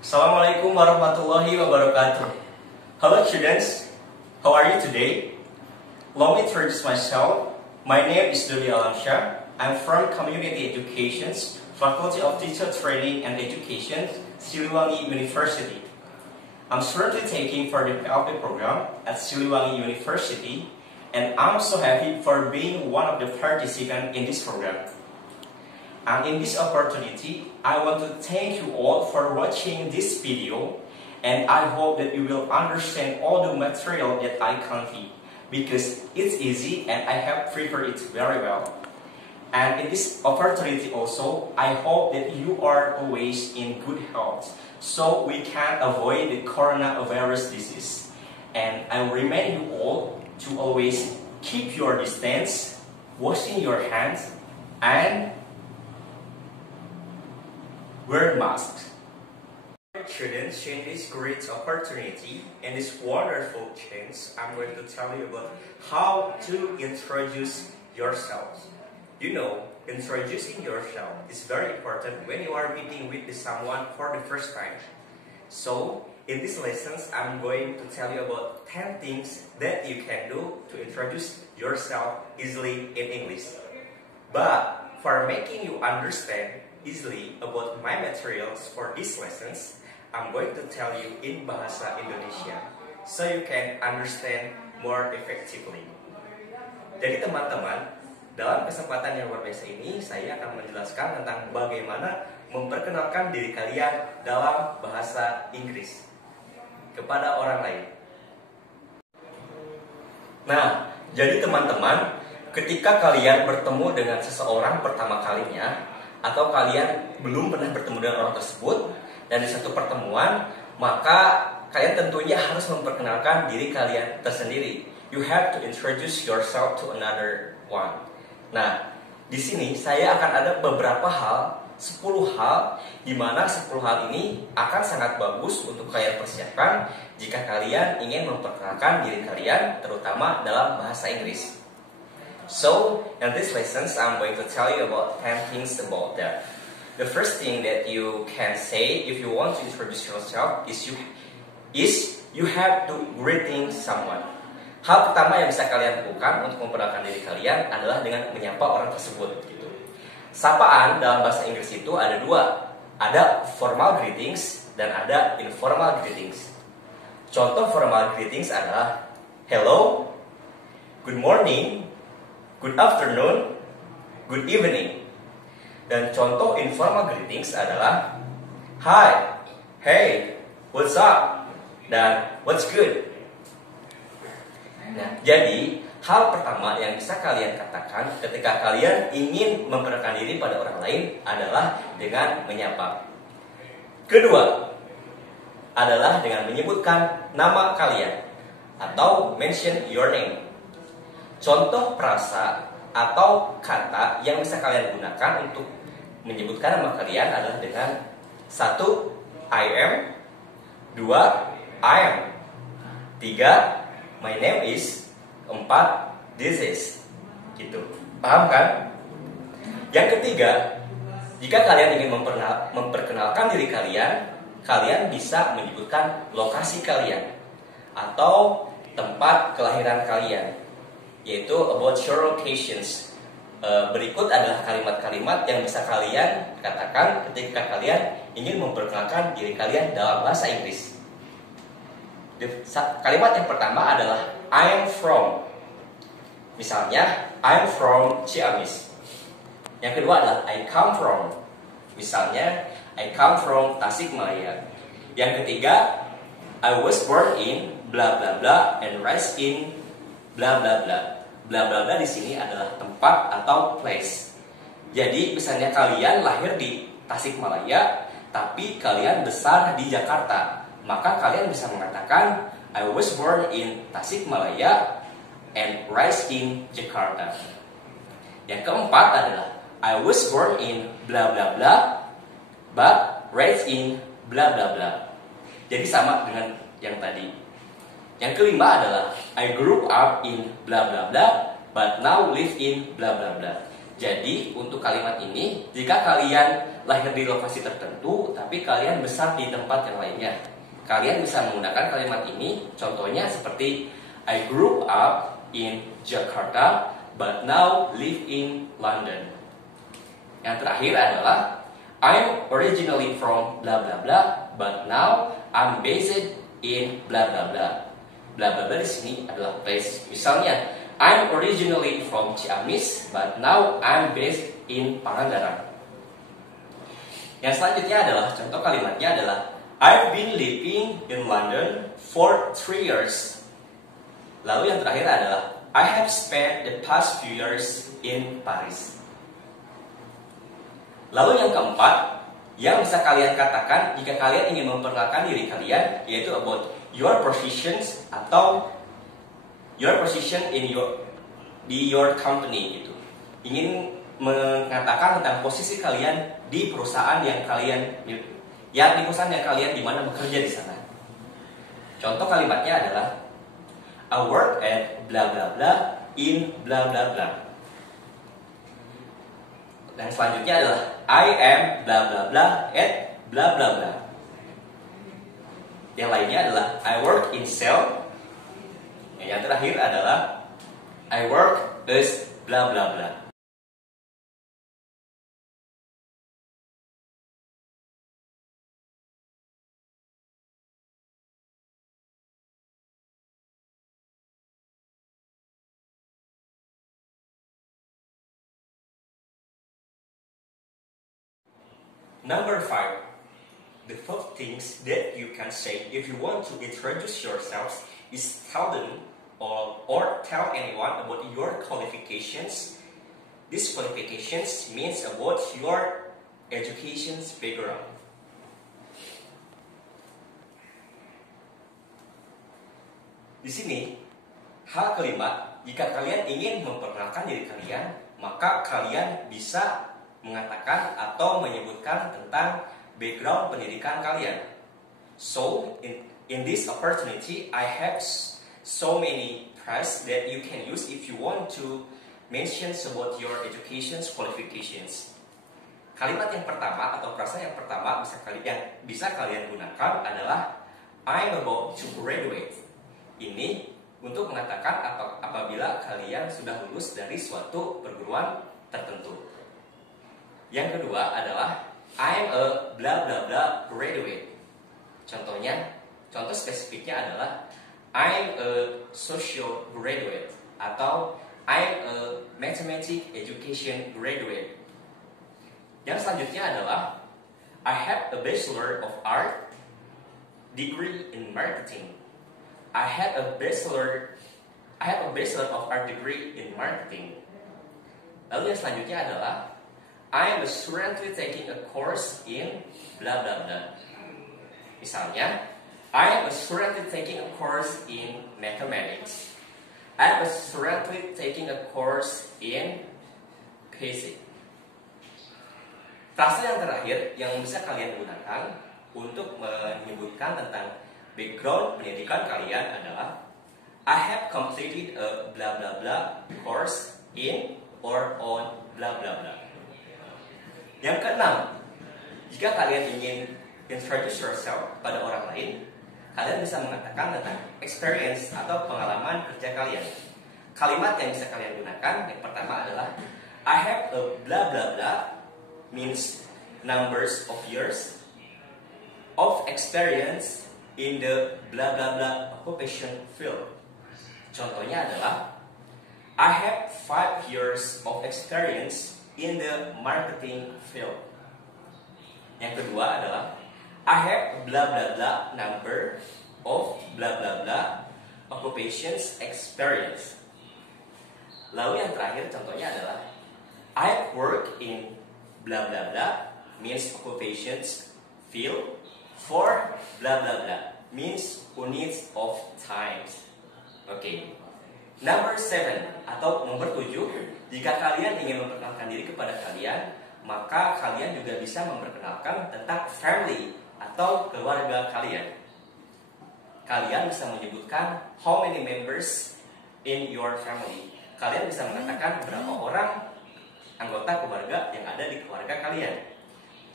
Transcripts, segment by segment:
Assalamualaikum warahmatullahi wabarakatuh. Hello students, how are you today? Let me introduce myself. My name is Dodi Alamsyah. I'm from Community Education, Faculty of Teacher Training and Education, Siliwangi University. I'm currently taking for the PLP program at Siliwangi University, and I'm so happy for being one of the participants in this program. And in this opportunity, I want to thank you all for watching this video, and I hope that you will understand all the material that I convey, because it's easy and I have prepared it very well. And in this opportunity also, I hope that you are always in good health, so we can avoid the coronavirus disease. And I remind you all to always keep your distance, washing your hands, and wear masks. Students, in this great opportunity and this wonderful chance, I'm going to tell you about how to introduce yourselves. You know, introducing yourself is very important when you are meeting with someone for the first time. So, in these lessons, I'm going to tell you about 10 things that you can do to introduce yourself easily in English. But, for making you understand easily about my materials for these lessons, I'm going to tell you in Bahasa Indonesia, so you can understand more effectively. Jadi teman-teman, dalam kesempatan yang luar biasa ini, saya akan menjelaskan tentang bagaimana memperkenalkan diri kalian dalam bahasa Inggris kepada orang lain. Nah, jadi teman-teman, ketika kalian bertemu dengan seseorang pertama kalinya, atau kalian belum pernah bertemu dengan orang tersebut, dan di satu pertemuan, maka kalian tentunya harus memperkenalkan diri kalian tersendiri. You have to introduce yourself to another one. Nah, di sini saya akan ada beberapa hal, 10 hal, di mana 10 hal ini akan sangat bagus untuk kalian persiapkan jika kalian ingin memperkenalkan diri kalian, terutama dalam bahasa Inggris. So, in these lessons, I'm going to tell you about 10 things about that. The first thing that you can say if you want to introduce yourself is you have to greeting someone. Hal pertama yang bisa kalian lakukan untuk memperkenalkan diri kalian adalah dengan menyapa orang tersebut. Gitu. Sapaan dalam bahasa Inggris itu ada dua, ada formal greetings dan ada informal greetings. Contoh formal greetings adalah hello, good morning, good afternoon, good evening. Dan contoh informal greetings adalah hi, hey, what's up, dan what's good. Nah, jadi hal pertama yang bisa kalian katakan ketika kalian ingin memperkenalkan diri pada orang lain adalah dengan menyapa. Kedua adalah dengan menyebutkan nama kalian atau mention your name. Contoh frasa atau kata yang bisa kalian gunakan untuk menyebutkan nama kalian adalah dengan 1. I am, 2. I am, 3. My name is, 4. This is. Gitu. Paham kan? Yang ketiga, jika kalian ingin memperkenalkan diri kalian, kalian bisa menyebutkan lokasi kalian atau tempat kelahiran kalian, yaitu about your locations. Berikut adalah kalimat-kalimat yang bisa kalian katakan ketika kalian ingin memperkenalkan diri kalian dalam bahasa Inggris. Kalimat yang pertama adalah I am from. Misalnya, I am from Ciamis. Yang kedua adalah I come from. Misalnya, I come from Tasikmalaya. Yang ketiga, I was born in bla bla bla and raised in bla bla bla. Bla bla bla di sini adalah tempat atau place. Jadi misalnya kalian lahir di Tasikmalaya, tapi kalian besar di Jakarta, maka kalian bisa mengatakan I was born in Tasikmalaya and raised in Jakarta. Yang keempat adalah I was born in bla bla bla but raised in bla bla bla. Jadi sama dengan yang tadi. Yang kelima adalah I grew up in bla bla bla but now live in bla bla bla. Jadi untuk kalimat ini, jika kalian lahir di lokasi tertentu, tapi kalian besar di tempat yang lainnya, kalian bisa menggunakan kalimat ini. Contohnya seperti I grew up in Jakarta, but now live in London. Yang terakhir adalah I'm originally from bla bla bla, but now I'm based in bla bla bla. Bla bla bla di sini adalah place. Misalnya, I'm originally from Ciamis, but now I'm based in Pangandaran. Yang selanjutnya adalah contoh kalimatnya adalah I've been living in London for 3 years. Lalu yang terakhir adalah I have spent the past few years in Paris. Lalu yang keempat, yang bisa kalian katakan jika kalian ingin memperkenalkan diri kalian, yaitu about your positions atau your position in your company gitu. Ingin mengatakan tentang posisi kalian di perusahaan yang kalian di mana bekerja di sana. Contoh kalimatnya adalah I work at bla bla bla in bla bla bla. Dan selanjutnya adalah I am bla bla bla at bla bla bla. Yang lainnya adalah I work in sales. Yang terakhir adalah I work as bla bla bla. Number 5. The first things that you can say if you want to introduce yourselves is tell them or tell anyone about your qualifications. These qualifications means about your education's background. Di sini, hal kalimat, jika kalian ingin memperkenalkan diri kalian, maka kalian bisa mengatakan atau menyebutkan tentang background pendidikan kalian. So, in this opportunity, I have so many phrases that you can use if you want to mention about your education's qualifications. Kalimat yang pertama atau frasa yang pertama bisa kalian gunakan adalah I'm about to graduate. Ini untuk mengatakan apabila kalian sudah lulus dari suatu perguruan tertentu. Yang kedua adalah I'm a bla bla bla graduate. Contoh spesifiknya adalah I'm a social graduate atau I'm a mathematics education graduate. Yang selanjutnya adalah I have a Bachelor of Art degree in marketing. I have a Bachelor of Art degree in marketing. Lalu yang selanjutnya adalah I am currently taking a course in bla bla bla. Misalnya, I am currently taking a course in mathematics. I am currently taking a course in physics. Frasa yang terakhir yang bisa kalian gunakan untuk menyebutkan tentang background pendidikan kalian adalah I have completed a bla bla bla course in or on bla bla bla. Yang keenam, jika kalian ingin introduce yourself pada orang lain, kalian bisa mengatakan tentang experience atau pengalaman kerja kalian. Kalimat yang bisa kalian gunakan yang pertama adalah I have a bla bla bla means numbers of years of experience in the bla bla bla occupation field. Contohnya adalah I have 5 years of experience in the marketing field. Yang kedua adalah I have bla bla bla number of bla bla bla occupations experience. Lalu yang terakhir contohnya adalah I work in bla bla bla means occupations field for bla bla bla means units of times. Oke. Number 7 atau nomor 7, jika kalian ingin memperkenalkan diri kepada kalian, maka kalian juga bisa memperkenalkan tentang family atau keluarga kalian. Kalian bisa menyebutkan how many members in your family. Kalian bisa mengatakan berapa orang anggota keluarga yang ada di keluarga kalian.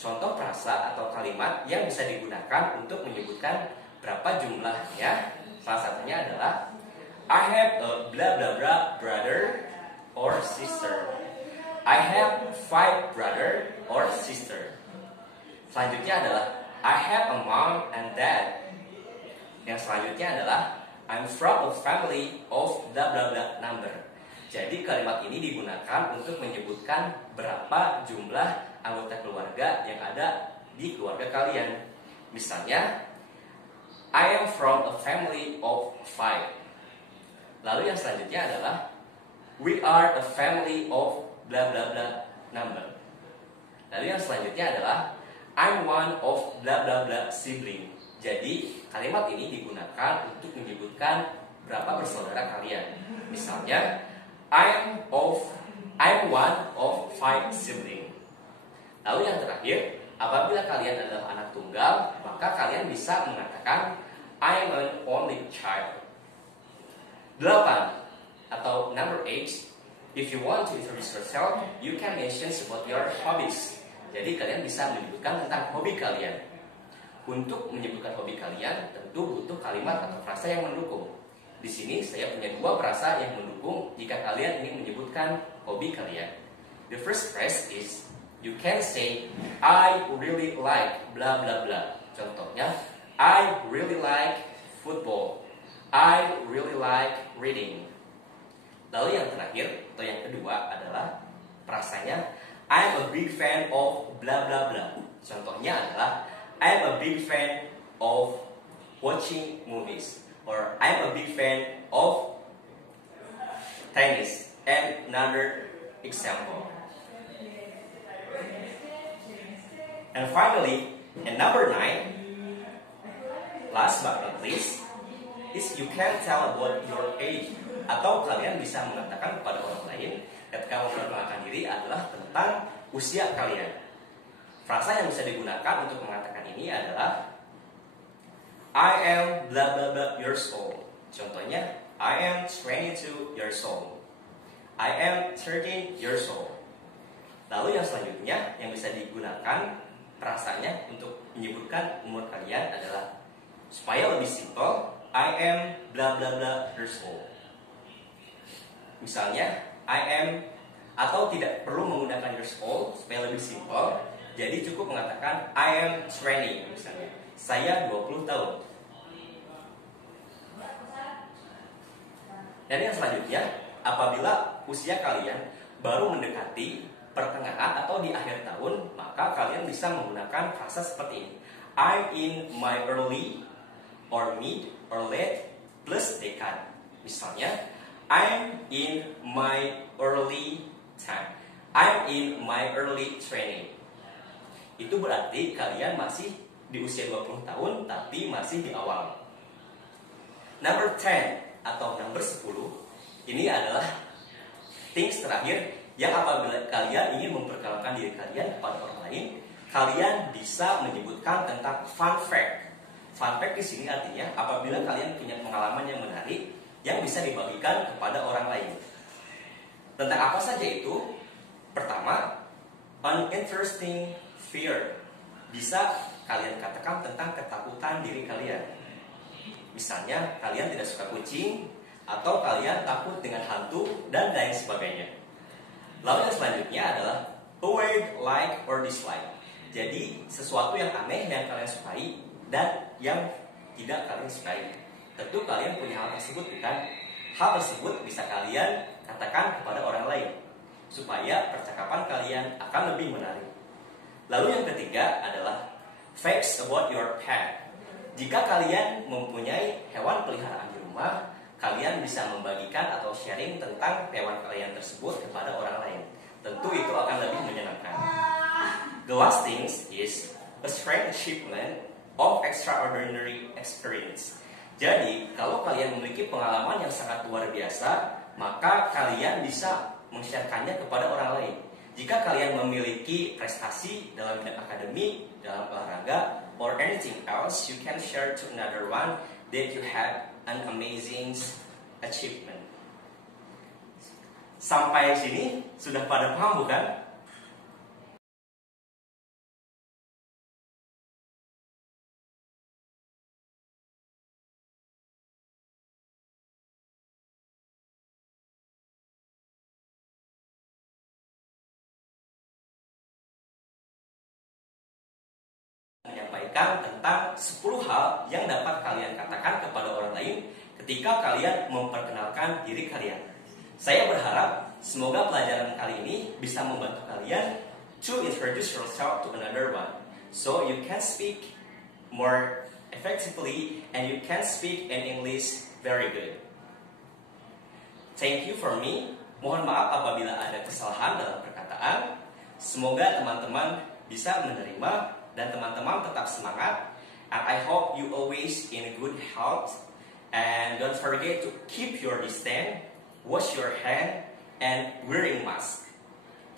Contoh frasa atau kalimat yang bisa digunakan untuk menyebutkan berapa jumlahnya, salah satunya adalah I have a blah blah blah brother or sister. I have 5 brother or sister. Selanjutnya adalah I have a mom and dad. Yang selanjutnya adalah I'm from a family of blah blah blah number. Jadi kalimat ini digunakan untuk menyebutkan berapa jumlah anggota keluarga yang ada di keluarga kalian. Misalnya, I am from a family of 5. Lalu yang selanjutnya adalah we are a family of blah blah blah number. Lalu yang selanjutnya adalah I'm one of blah blah blah sibling. Jadi kalimat ini digunakan untuk menyebutkan berapa bersaudara kalian. Misalnya, I'm one of 5 siblings. Lalu yang terakhir, apabila kalian adalah anak tunggal, maka kalian bisa mengatakan I'm an only child. 8 atau number 8, if you want to introduce yourself, you can mention about your hobbies. Jadi kalian bisa menyebutkan tentang hobi kalian. Untuk menyebutkan hobi kalian, tentu butuh kalimat atau frasa yang mendukung. Di sini saya punya 2 frasa yang mendukung jika kalian ingin menyebutkan hobi kalian. The first phrase is you can say I really like blah blah blah. Contohnya, I really like football. I really like reading. Lalu yang terakhir atau yang kedua adalah frasanya I'm a big fan of blah blah blah. Contohnya adalah I'm a big fan of watching movies, or I'm a big fan of tennis, and another example. And finally, and number 9, last but not least, is you can tell about your age. Atau kalian bisa mengatakan kepada orang lain ketika memperkenalkan diri adalah tentang usia kalian. Frasa yang bisa digunakan untuk mengatakan ini adalah I am blah blah blah years old. Contohnya, I am 22 years old. I am 13 years old. Lalu yang selanjutnya yang bisa digunakan frasanya untuk menyebutkan umur kalian adalah supaya lebih simple, I am blah blah blah years old. Misalnya, I am, atau tidak perlu menggunakan years old supaya lebih simple. Jadi cukup mengatakan I am 20 misalnya. Saya 20 tahun. Dan yang selanjutnya, apabila usia kalian baru mendekati pertengahan atau di akhir tahun, maka kalian bisa menggunakan frasa seperti ini. I'm in my early or mid or late plus decade. Misalnya, I'm in my early time. I'm in my early training. Itu berarti kalian masih di usia 20 tahun tapi masih di awal. Number 10 atau number 10, ini adalah things terakhir yang apabila kalian ingin memperkenalkan diri kalian kepada orang lain, kalian bisa menyebutkan tentang fun fact. Fun fact di sini artinya apabila kalian punya pengalaman yang menarik yang bisa dibagikan kepada orang lain. Tentang apa saja itu? Pertama, an interesting fear. Bisa kalian katakan tentang ketakutan diri kalian. Misalnya, kalian tidak suka kucing, atau kalian takut dengan hantu, dan lain sebagainya. Lalu yang selanjutnya adalah a word like or dislike. Jadi, sesuatu yang aneh yang kalian sukai, dan yang tidak kalian sukai. Tentu kalian punya hal tersebut, bukan? Hal tersebut bisa kalian katakan kepada orang lain, supaya percakapan kalian akan lebih menarik. Lalu yang ketiga adalah facts about your pet. Jika kalian mempunyai hewan peliharaan di rumah, kalian bisa membagikan atau sharing tentang hewan kalian tersebut kepada orang lain. Tentu itu akan lebih menyenangkan. The last thing is a strange achievement of extraordinary experience. Jadi, kalau kalian memiliki pengalaman yang sangat luar biasa, maka kalian bisa men-share-kannya kepada orang lain. Jika kalian memiliki prestasi dalam bidang akademik, dalam olahraga, or anything else, you can share to another one that you have an amazing achievement. Sampai sini sudah pada paham bukan? Menyampaikan tentang 10 hal yang dapat kalian katakan kepada orang lain ketika kalian memperkenalkan diri kalian. Saya berharap semoga pelajaran kali ini bisa membantu kalian to introduce yourself to another one, so you can speak more effectively and you can speak in English very good. Thank you for me. Mohon maaf apabila ada kesalahan dalam perkataan. Semoga teman-teman bisa menerima dan teman-teman tetap semangat. And I hope you always in good health. And don't forget to keep your distance, wash your hand, and wearing mask.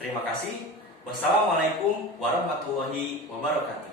Terima kasih. Wassalamualaikum warahmatullahi wabarakatuh.